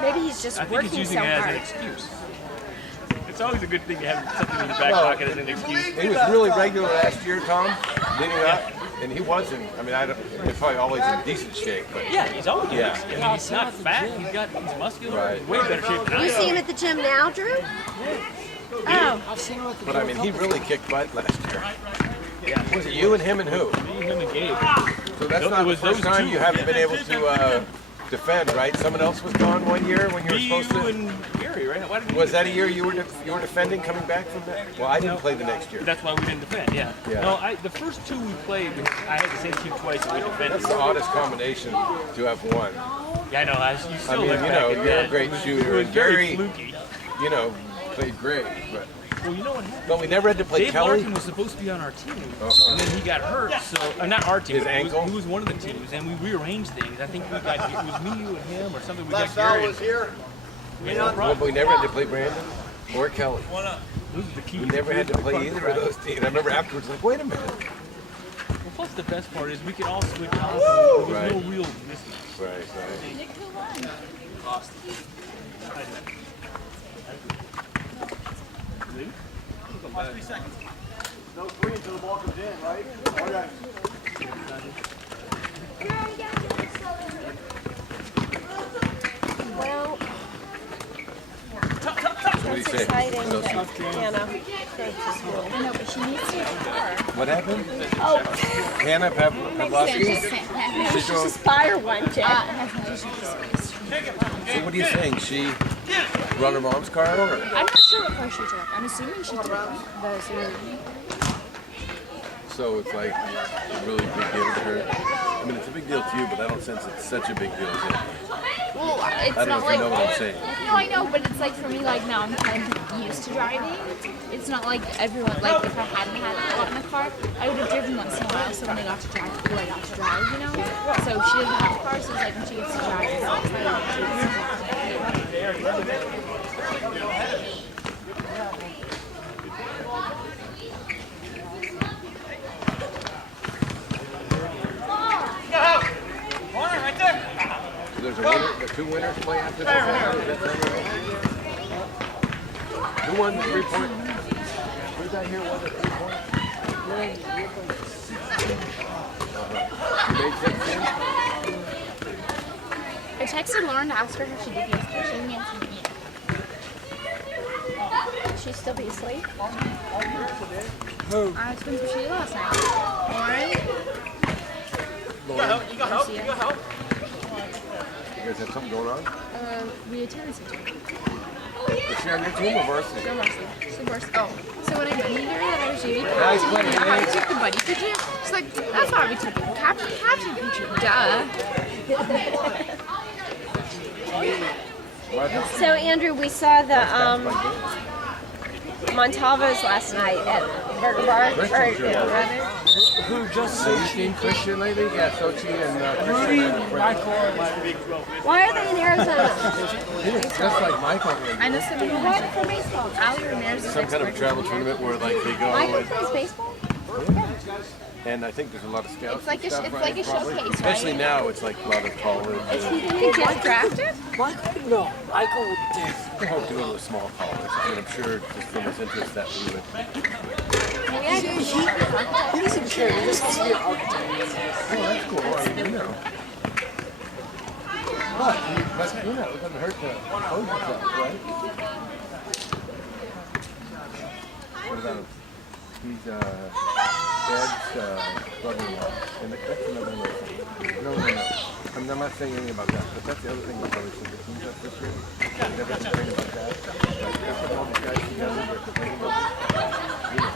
Maybe he's just I think he's working using so it as hard. an excuse. It's always a good thing to have something in your back pocket as an excuse. He was really regular last year, Tom, leading up, and he wasn't. I mean, he's probably always in decent shape, but Yeah, he's always Yeah. I mean, he's not fat. He's muscular. Right. He's way better shape than I You see him am. at the gym now, Drew? Oh, but I mean, he really kicked butt last year. Yeah. Was it you and him and who? Me, him, and Gabe. So that's It not the was first those time two. you haven't been able to defend, right? Someone else was gone one year when you were Me, supposed you, to. and Gary, right? Why did we Was that a year you were defending coming back from that? Well, I didn't play the next year. That's why we didn't defend, yeah. Yeah. No, the first two we played, I had the same team twice and we defended. That's the oddest combination to have won. Yeah, I know. You I still mean, look you back know, at you're that. a great It shooter, was and very Gary, fluky. you know, played great. But Well, you know what happened? but we never had to play Dave Kelly. Larkin was supposed to be on our team, and then he got hurt. So, not our team. His but ankle? He was one of the teams, and we rearranged things. I think it was me, you, and him, or something. We got Last foul Gary. was here. We had no Well, problem. but we never had to play Brandon or Kelly. Those are the key. We never had to play either of those teams. I remember afterwards, like, wait a minute. Well, plus the best part is we could all switch off. There was Right. no real mismatch. Right. No three until the ball comes in, right? Okay. well, What do you that's say? exciting What else that Hannah goes to school. I know, but she needs to car. What happened? Oh, Hannah Pavlovsky? she's just fire one, Jeff. So what are you saying? She run her mom's car over? I'm not sure what car she took. I'm assuming she took the Suburban. So it's like a really big deal to her. I mean, it's a big deal to you, but I don't sense it's such a big deal to her. Well, it's I don't know not if like. you know what I'm saying. No, I know, but it's like for me, like now I'm kind of used to driving. It's not like everyone, like if I hadn't gotten a car, I would have driven once in a while. So when I got to drive, cool, I got to drive, you know? So she doesn't have a car, so it's like when she gets to drive, it's all So there's a winner, the two winners play after this. Who won the 3-point? Who's that here won the 3-point? You made 16? I texted Lauren to ask her how she did yesterday. She didn't answer me yet. Should she still be asleep? I was going to she did last night. Lauren? You got help? You got help? You guys have something going on? We attended center. Is she on your team or varsity? So varsity. So varsity. Oh. So when I mentioned her that I was JV Nice captain, play, I Nate. took the buddy picture. She's like, that's why we took the captain picture. Duh. So, Andrew, we saw the Montalvos last night at Burger Bar. Who just so you seen Christian lately? Yeah, Sochi and Christian. Why are they in Arizona? Just like Michael. I know some people What for baseball? Ali Ramirez is Some kind of a travel tournament where like they go Michael and, plays baseball? and I think there's a lot of scouts. It's like a, and stuff, it's right? like a Probably. showcase, Especially right? now, it's like a lot of college. He just drafted? Michael, no, Michael did. I hope to go to a small college. I mean, I'm sure just from his interest that we would. He doesn't care. He just wants to be an architect. Oh, that's cool. I mean, you know. But, you know, it doesn't hurt to own yourself, right? What about him? He's Dad's brother-in-law. And that's another thing. No. I'm not saying anything about that, but that's the other thing my brother said. That he's up this year. He never complained about that. Like, that's what all these guys together are complaining about. You know.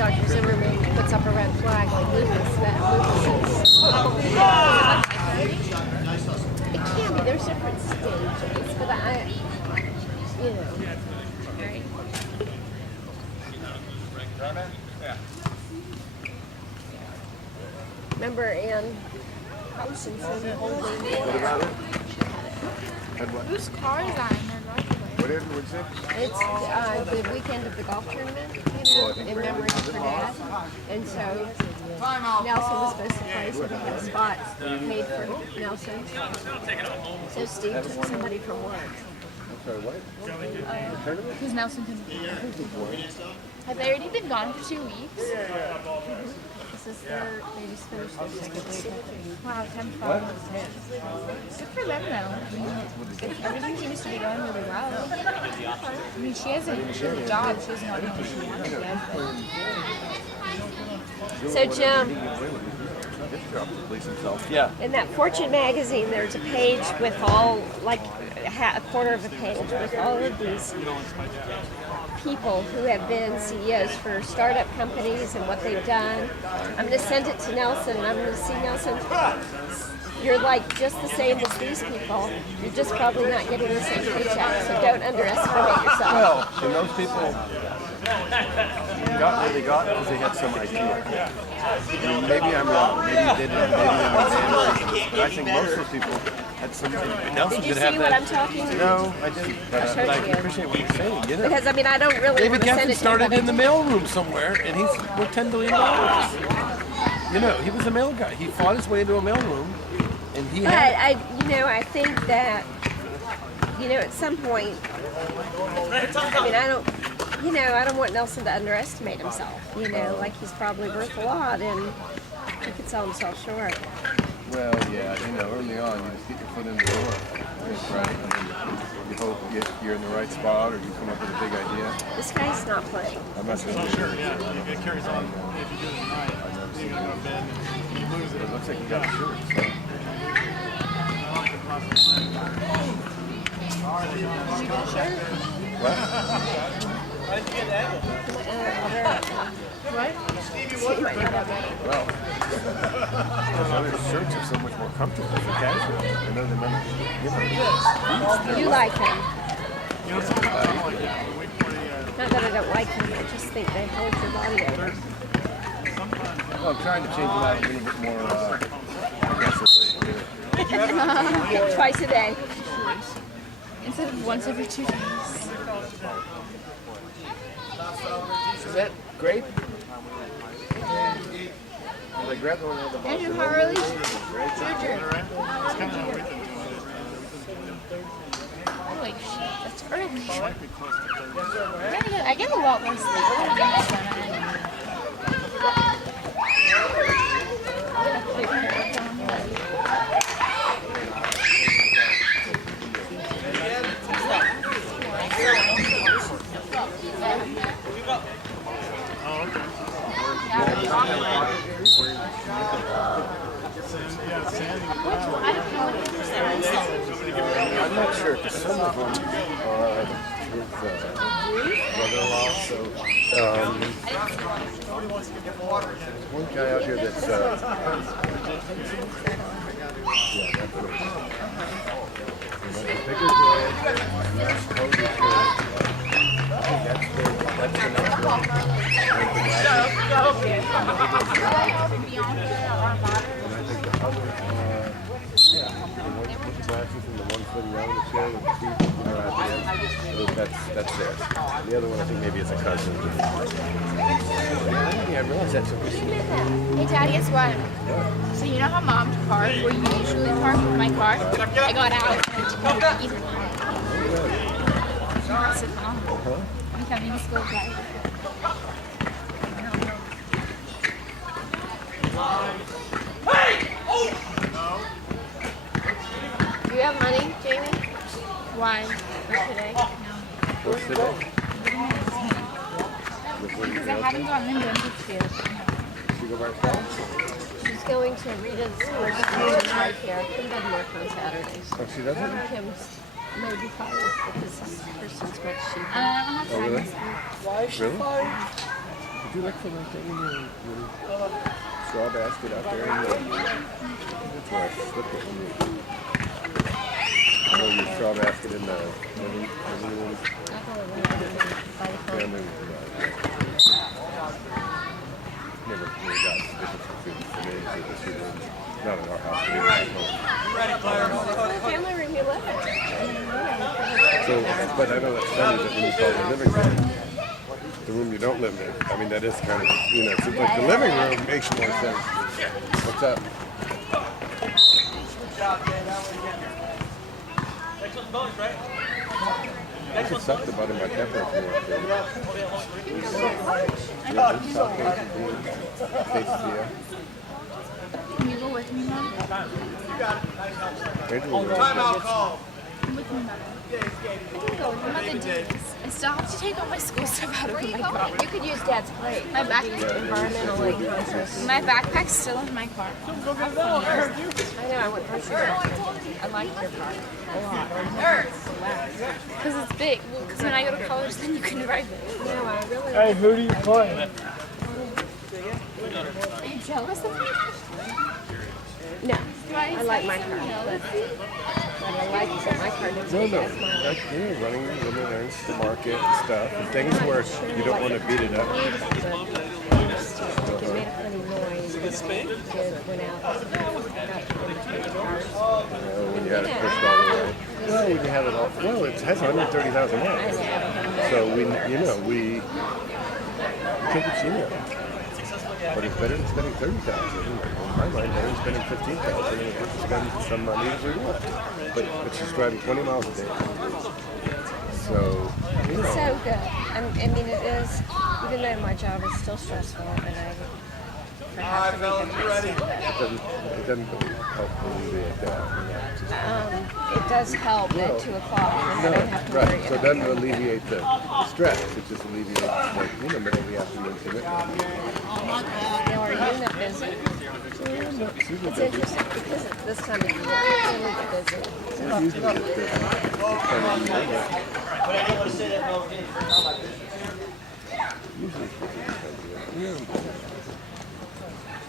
Dr. Zimmerman puts up a red flag like lupus, that lupus is. It can be. There's different stages, but you know. Right. Remember Ann Hutchinson holding What about it? And what? Whose car is that in their driveway? Whatever, what's it? It's the weekend of the golf tournament, in memory of her dad. And so Nelson was supposed to play, so they had a spot paid for Nelson. So Steve took somebody from work. I'm sorry, what? Tournament? Because Nelson couldn't be there. Have they already been gone for 2 weeks? This is they just finished their second week. Wow, 10-5. Good for them though. Everything seems to be going really well. I mean, she has a job. She doesn't know what she wants yet. So Jim, Yeah. in that Fortune magazine, there's a page with all, like a quarter of a page with all of these people who have been CEOs for startup companies and what they've done. I'm going to send it to Nelson, and I'm going to see Nelson. You're like just the same as these people. You're just probably not getting the same paycheck, so don't underestimate yourself. Well, and those people got where they got because they had some idea. Maybe I'm wrong. Maybe they didn't. Maybe they were advanced. But I think most of those people had something. Did you see what I'm talking about? No, I didn't. But showed I you. appreciate what you're saying. You know. Because I mean, I don't really David want to send Geffen it to started you, in the mailroom somewhere, and he's worth $10 billion. You know, he was a mail guy. He fought his way into a mailroom, and he but had. I think that, at some point, I mean, I don't want Nelson to underestimate himself. Like he's probably worth a lot, and he could sell himself short. Well, yeah, early on, you just get your foot in the door, right? And then you hope you're in the right spot, or you come up with a big idea. This guy's not playing. I'm not sure. Yeah, if it carries on, if you do it tonight, you're going to bend and you lose it. It looks like you got a shirt. So. Well, those other shirts are so much more comfortable for casual. I know You like him. You know, something about like that. Wait for the, Not that I don't like him, I just think they hold your body over. Well, I'm trying to change it out a little bit more aggressively. Twice a day. Instead of once every 2 days. Is that grape? I grabbed one out of the box. Andrew, how early? Holy shit, that's early. I get a lot more sleep. I'm not sure, because some of them are his brother-in-law, so one guy out here that's yeah, that's what the bigger bread, and that's totally good. I think that's the next one. And I think the other yeah, the one with the glasses and the one sitting around the chair with the feet, at the end. That's theirs. The other one, I think maybe it's a cousin. Yeah, I realize that's a Hey, Daddy, guess what? So you know how Mom's car, where you usually park my car? I got out and took either one. I said, Mom, I'm becoming a school driver. Do you have money, Jamie? Why? For today? What's today? Because I haven't gotten into Pittsfield. Should we go by ourselves? She's going to Rita's school right here. Kim doesn't work on Saturdays. Oh, she doesn't? Kim's maybe fired because this person's much cheaper. I don't have Oh, really? time. Why is she Really? fired? Do you look for that thing in your straw basket out there? That's where I slipped it. Your straw basket in the living room. Family. Never really got different food for me. Not in our house, but in our home. Family room you live in. So, but I know that's funny that when you call the living room, the room you don't live in. I mean, that is kind of, it's like the living room makes more sense. What's up? I could suck the butt of my pepper if you want to. Can you go with me, Mom? Come with me, Mom. I can go with Mother Days. I still have to take all my school stuff out of my car. You could use Dad's plate. My Environmentally conscious. My backpack's still in my car. I know, I went grocery shopping. I like your car a lot. Because it's big. Because when I go to college, then you can drive it. No, I really Hey, who do you play? Are you jealous of me? no. I like my car, but I like that my car doesn't No. have my Like, running little errands to market and stuff, and things where you don't want to beat it up. It made a funny noise when I went out and got in between the cars. When you had it pushed all the way. Well, when you have it all. Well, it has 130,000 miles. So we take it cheap. But it's better than spending 30,000. In my mind, better than spending 15,000. And we have to spend some money if we want. But she's driving 20 miles a day. So, It's so good. I mean, it is, even though my job is still stressful, and I have to make a it doesn't help alleviate that. it does help at 2 o'clock when I don't have to Right. worry So it about doesn't alleviate the stress. It just alleviates the middle of the afternoon commitment. Now, are you not busy? It's interesting because at this time of year, you really get busy. I usually get busy.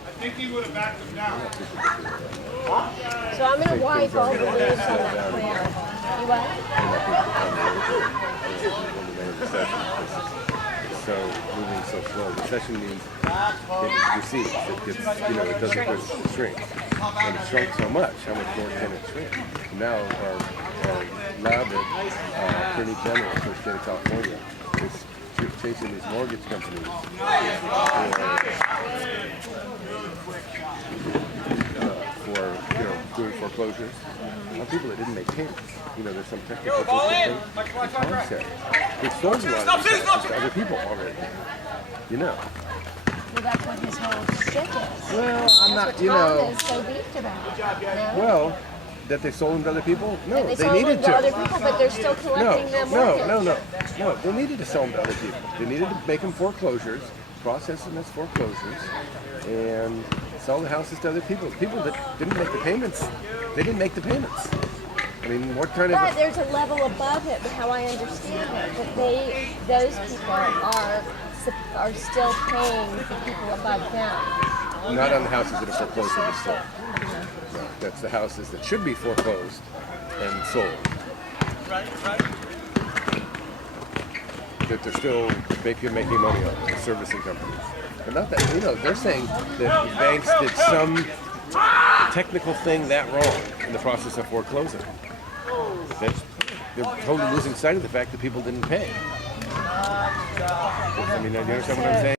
I think he would have backed him down. So I'm going to wipe all the leaves on that plant. You what? So moving so slow. Recession means it recedes. It gets, it doesn't shrink. And it shrunk so much, how much more can it shrink? Now our lauded Attorney General for the state of California is chasing these mortgage companies for doing foreclosures on people that didn't make payments. There's some technical thing. It shows a lot of these to other people already. Well, that's what his whole shtick is. Well, I'm not, That's what Tom is so beefed about. No? Well, that they sold them to other people? No, They they sold needed them to other people, but they're still No, collecting their mortgage. no. They needed to sell them to other people. They needed to make them foreclosures, process them as foreclosures, and sell the houses to other people. People that didn't make the payments, they didn't make the payments. I mean, what kind But of... there's a level above it, how I understand it, that those people are still paying the people above them. Not on the houses that are foreclosed and sold. No, that's the houses that should be foreclosed and sold. That they're still making money on, the servicing companies. But not that, they're saying that the banks did some technical thing that wrong in the process of foreclosing. That they're totally losing sight of the fact that people didn't pay. I mean, you understand what I'm saying?